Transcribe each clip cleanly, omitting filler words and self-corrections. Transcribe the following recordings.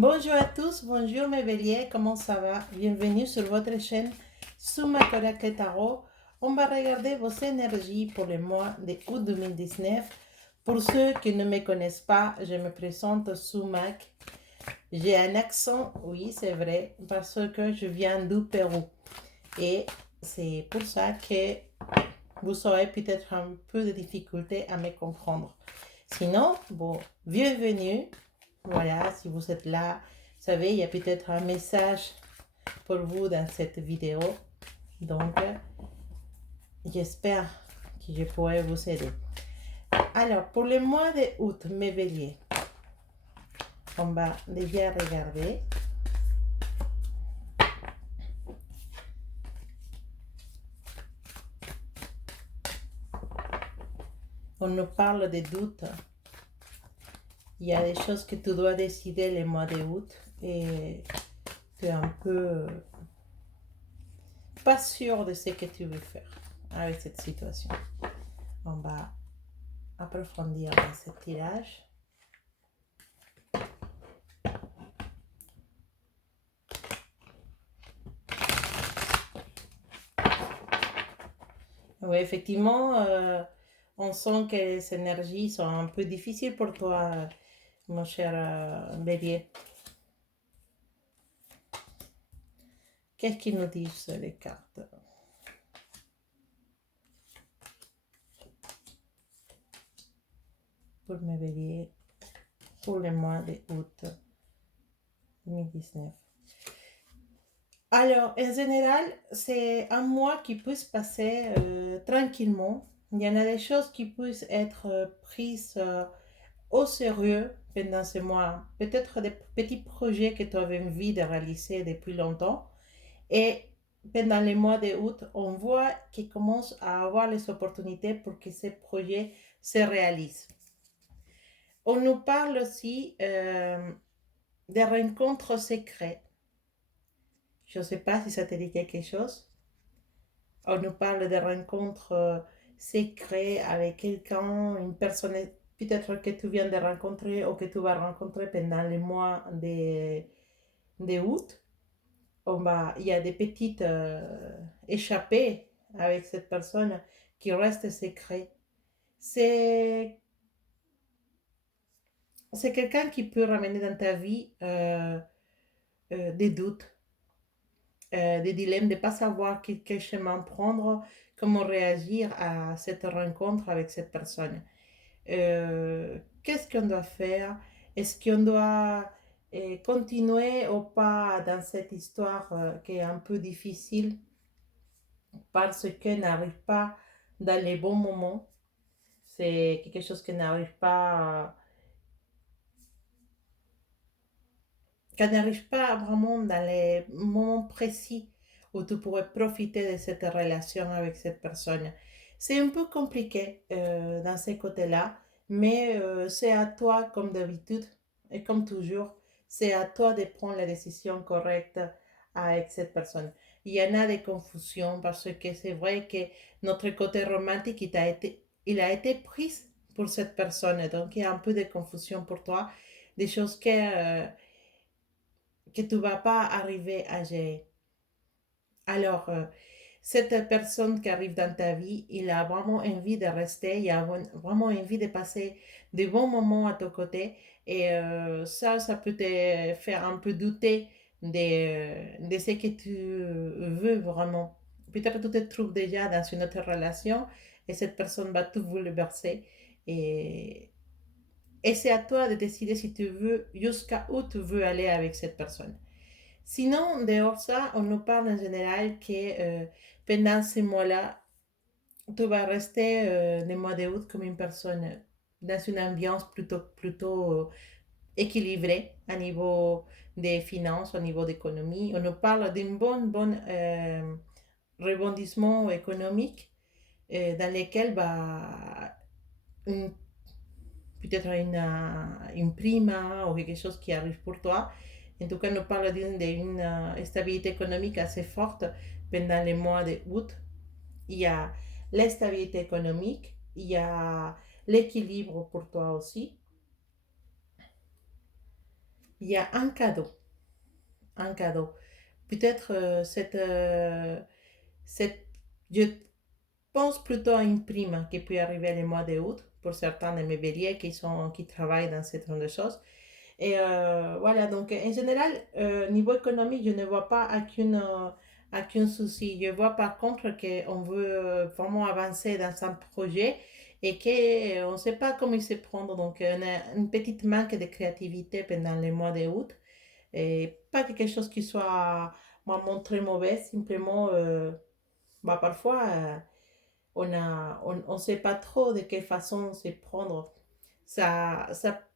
Bonjour à tous, bonjour mes béliers, comment ça va? Bienvenue sur votre chaîne Suma Koraké Tarot. On va regarder vos énergies pour le mois de août 2019. Pour ceux qui ne me connaissent pas, je me présente Sumac. J'ai un accent, oui c'est vrai, parce que je viens du Pérou. Et c'est pour ça que vous aurez peut-être un peu de difficulté à me comprendre. Sinon, bon, bienvenue. Voilà, si vous êtes là, vous savez, il y a peut-être un message pour vous dans cette vidéo. Donc, j'espère que je pourrai vous aider. Alors, pour le mois d'août, mes béliers, on va déjà regarder. On nous parle des doutes. Il y a des choses que tu dois décider le mois d'août et tu es un peu pas sûr de ce que tu veux faire avec cette situation. On va approfondir dans ce tirage. Oui, effectivement, on sent que les énergies sont un peu difficiles pour toi, mon cher bélier. Qu'est-ce qu'ils nous disent les cartes? Pour mes béliers, pour le mois d'août 2019. Alors, en général, c'est un mois qui peut se passer tranquillement. Il y en a des choses qui peuvent être prises au sérieux pendant ce mois. Peut-être des petits projets que tu avais envie de réaliser depuis longtemps. Et pendant les mois d'août, on voit qu'ils commencent à avoir les opportunités pour que ces projets se réalisent. On nous parle aussi des rencontres secrètes. Je ne sais pas si ça te dit quelque chose. On nous parle de rencontres secrètes avec quelqu'un, une personne peut-être que tu viens de rencontrer ou que tu vas rencontrer pendant les mois d'août. Il y a des petites échappées avec cette personne qui reste secret. C'est, c'est quelqu'un qui peut ramener dans ta vie des doutes, des dilemmes, de ne pas savoir quel chemin prendre, comment réagir à cette rencontre avec cette personne. Qu'est-ce qu'on doit faire? Est-ce qu'on doit continuer ou pas dans cette histoire qui est un peu difficile parce qu'elle n'arrive pas dans les bons moments? C'est quelque chose qui n'arrive pas vraiment dans les moments précis où tu pourrais profiter de cette relation avec cette personne. C'est un peu compliqué dans ces côtés-là, mais c'est à toi, comme d'habitude, et comme toujours, c'est à toi de prendre la décision correcte avec cette personne. Il y en a des confusions parce que c'est vrai que notre côté romantique, il a été pris pour cette personne. Donc, il y a un peu de confusion pour toi, des choses que tu ne vas pas arriver à gérer. Alors, cette personne qui arrive dans ta vie, il a vraiment envie de rester, il a vraiment envie de passer de bons moments à ton côté. Et ça peut te faire un peu douter de ce que tu veux vraiment. Peut-être que tu te trouves déjà dans une autre relation et cette personne va tout bouleverser. Et, et c'est à toi de décider si tu veux, jusqu'à où tu veux aller avec cette personne. Sinon, dehors ça, on nous parle en général que pendant ces mois-là, tu vas rester le mois d'août comme une personne dans une ambiance plutôt équilibrée à niveau des finances, au niveau d'économie. On nous parle d'un bon rebondissement économique dans lequel une- peut-être une prime ou quelque chose qui arrive pour toi. En tout cas, nous parle d'une stabilité économique assez forte pendant les mois d'août. Il y a la stabilité économique, il y a l'équilibre pour toi aussi. il y a un cadeau, un cadeau. Peut-être cette, je pense plutôt à une prime qui peut arriver le mois d'août pour certains de mes béliers qui travaillent dans ce genre de choses. Et voilà, donc en général, niveau économique, je ne vois pas aucun souci. Je vois par contre qu'on veut vraiment avancer dans un projet et qu'on ne sait pas comment il se prendre. Donc, on a une petite manque de créativité pendant les mois d'août. Et pas quelque chose qui soit vraiment très mauvais, simplement, bah, parfois, on sait pas trop de quelle façon se prendre.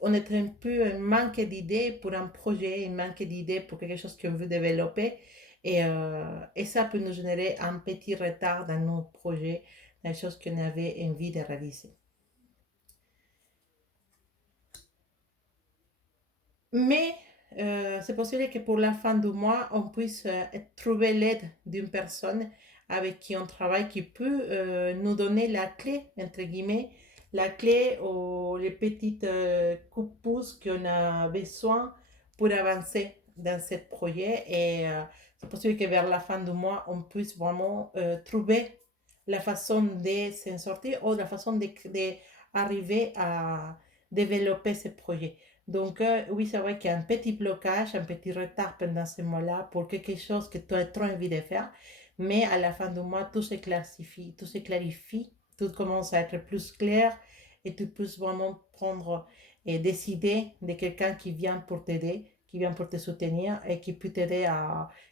On est un peu un manque d'idées pour un projet, un manque d'idées pour quelque chose qu'on veut développer. Et ça peut nous générer un petit retard dans nos projets, dans les choses qu'on avait envie de réaliser. Mais c'est possible que pour la fin du mois, on puisse trouver l'aide d'une personne avec qui on travaille qui peut nous donner la clé, entre guillemets, la clé ou les petites coups de pouce qu'on a besoin pour avancer dans ce projet. Et c'est possible que vers la fin du mois, on puisse vraiment trouver la façon de s'en sortir ou la façon d'arriver à développer ce projet. Donc, oui, c'est vrai qu'il y a un petit blocage, un petit retard pendant ce mois-là pour quelque chose que tu as trop envie de faire. Mais à la fin du mois, tout se clarifie, tout commence à être plus clair et tu peux vraiment prendre et décider de quelqu'un qui vient pour t'aider, qui vient pour te soutenir et qui peut t'aider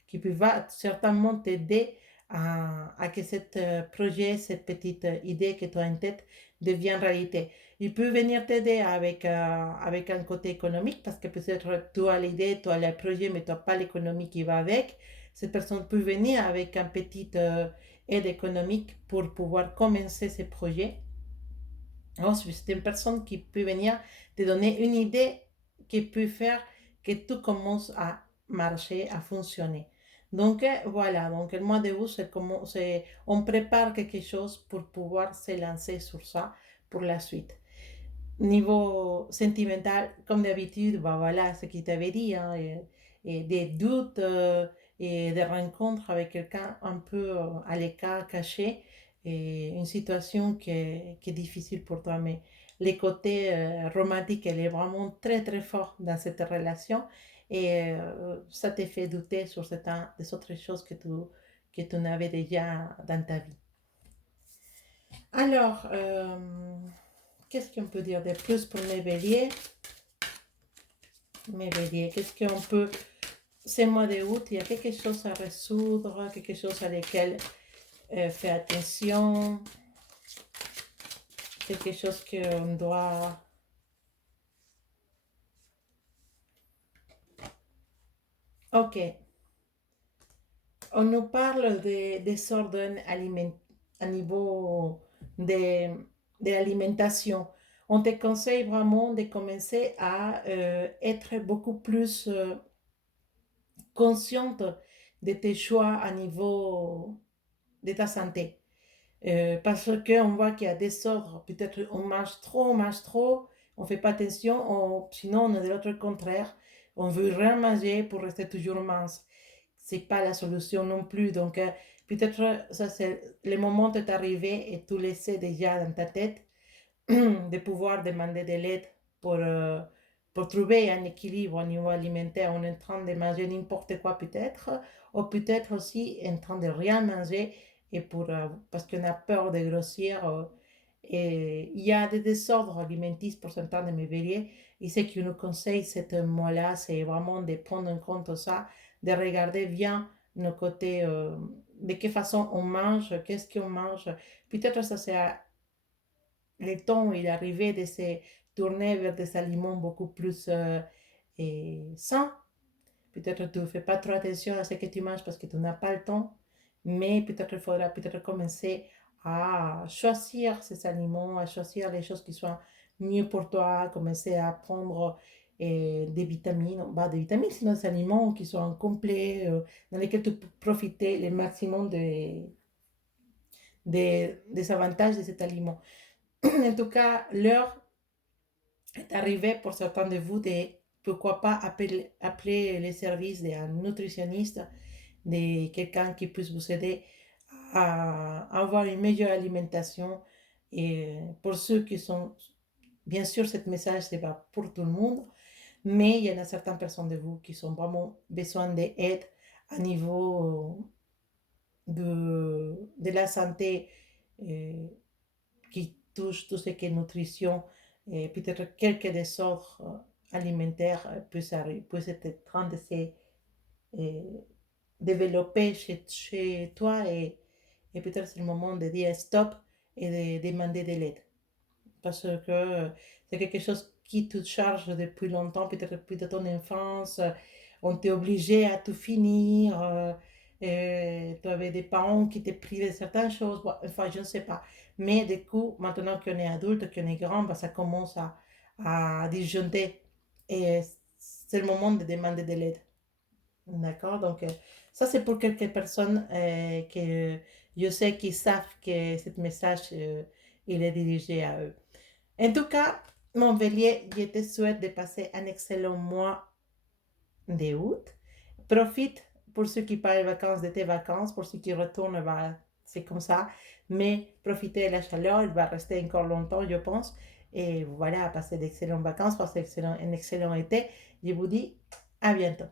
qui peut va certainement t'aider à que ce projet, cette petite idée que tu as en tête devienne réalité. Il peut venir t'aider avec un côté économique parce que peut-être tu as l'idée, tu as le projet, mais tu n'as pas l'économie qui va avec. Cette personne peut venir avec un petit aide économique pour pouvoir commencer ce projet. Ensuite, c'est une personne qui peut venir te donner une idée qui peut faire que tout commence à marcher, à fonctionner. Donc voilà, donc le mois d'août, on prépare quelque chose pour pouvoir se lancer sur ça pour la suite. Niveau sentimental, comme d'habitude, bah voilà ce qu'il t'avait dit, hein, et des doutes et des rencontres avec quelqu'un un peu à l'écart, caché, et une situation qui est difficile pour toi. Mais les côtés romantiques, elle est vraiment très très fort dans cette relation et ça te fait douter sur des autres choses que tu n'avais déjà dans ta vie. Alors, qu'est-ce qu'on peut dire de plus pour mes béliers? Mes béliers, qu'est-ce qu'on peut... C'est mois d'août, il y a quelque chose à résoudre, quelque chose à laquelle faire attention, quelque chose qu'on doit... Ok, on nous parle des désordres à niveau de, de l'alimentation. On te conseille vraiment de commencer à être beaucoup plus consciente de tes choix à niveau de ta santé. Parce qu'on voit qu'il y a des ordres, peut-être on mange trop, on ne fait pas attention, sinon on est de l'autre contraire, on veut rien manger pour rester toujours mince. C'est pas la solution non plus. Donc, peut-être ça c'est le moment de t'arriver et tu le sais déjà dans ta tête de pouvoir demander de l'aide pour, euh, pour trouver un équilibre au niveau alimentaire. On est en train de manger n'importe quoi peut-être, ou peut-être aussi en train de rien manger et parce qu'on a peur de grossir. Et il y a des désordres alimentaires pour certains de mes béliers. Et ce qui nous conseille cette mois-là, c'est vraiment de prendre en compte ça, de regarder bien nos côtés, de quelle façon on mange, qu'est-ce qu'on mange. Peut-être ça c'est le temps il est arrivé de se tourner vers des aliments beaucoup plus sains. Peut-être tu ne fais pas trop attention à ce que tu manges parce que tu n'as pas le temps, mais peut-être il faudra peut-être commencer à choisir ces aliments, à choisir les choses qui soient mieux pour toi, commencer à prendre des vitamines, pas des vitamines, sinon des aliments qui sont complets, dans lesquels tu peux profiter le maximum des avantages de cet aliment. En tout cas, l'heure est arrivée pour certains de vous de pourquoi pas appeler les services d'un nutritionniste, de quelqu'un qui puisse vous aider à avoir une meilleure alimentation. Et pour ceux qui sont, bien sûr, ce message, c'est pas pour tout le monde, mais il y en a certaines personnes de vous qui ont vraiment besoin d'aide à niveau de la santé euh, qui touche tout ce qui est nutrition et peut-être quelques désordres alimentaires peuvent être en train de se développer chez toi et peut-être c'est le moment de dire stop et de demander de l'aide. Parce que c'est quelque chose qui te charge depuis longtemps, peut-être depuis de ton enfance. On t'est obligé à tout finir. Tu avais des parents qui te privaient de certaines choses. Bon, enfin, je ne sais pas. Mais du coup, maintenant qu'on est adulte, qu'on est grand, bah, ça commence à disjoncter. Et c'est le moment de demander de l'aide. D'accord? Donc, ça, c'est pour quelques personnes que je sais qui savent que ce message, il est dirigé à eux. En tout cas, mon bélier, je te souhaite de passer un excellent mois d'août. Profite pour ceux qui partent en vacances de tes vacances, pour ceux qui retournent, bah, c'est comme ça. Mais profitez de la chaleur, il va rester encore longtemps, je pense. Et voilà, passer d'excellentes vacances, passer un excellent été. Je vous dis à bientôt.